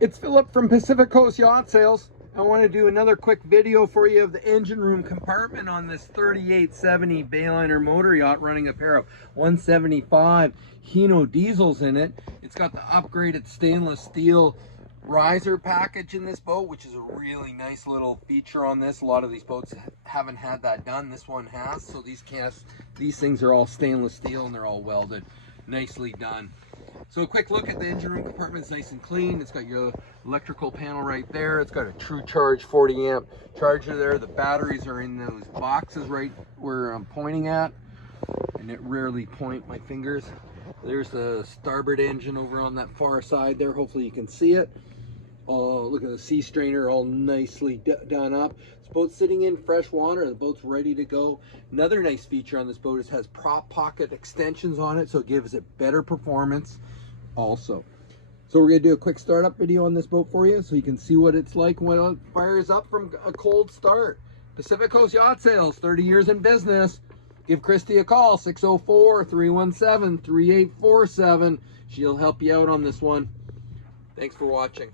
It's Philip from Pacific Coast Yacht Sales. I want to do another quick video for you of the engine room compartment on this 3870 Bayliner motor yacht running a pair of 175 Hino diesels in it. It's got the upgraded stainless steel riser package in this boat, which is a really nice little feature on this. A lot of these boats haven't had that done. This one has. So these things are all stainless steel and they're all welded. Nicely done. So a quick look at the engine room compartment. It's nice and clean. It's got your electrical panel right there. It's got a true charge 40 amp charger there. The batteries are in those boxes right where I'm pointing at, and it rarely point my fingers. There's the starboard engine over on that far side there. Hopefully you can see it. Oh, look at the sea strainer all nicely done up. This boat's sitting in fresh water. The boat's ready to go. Another nice feature on this boat is it has prop pocket extensions on it, so it gives it better performance also. So we're going to do a quick startup video on this boat for you so you can see what it's like when it fires up from a cold start. Pacific Coast Yacht Sales, 30 years in business. Give Christie a call, 604-317-3847. She'll help you out on this one. Thanks for watching.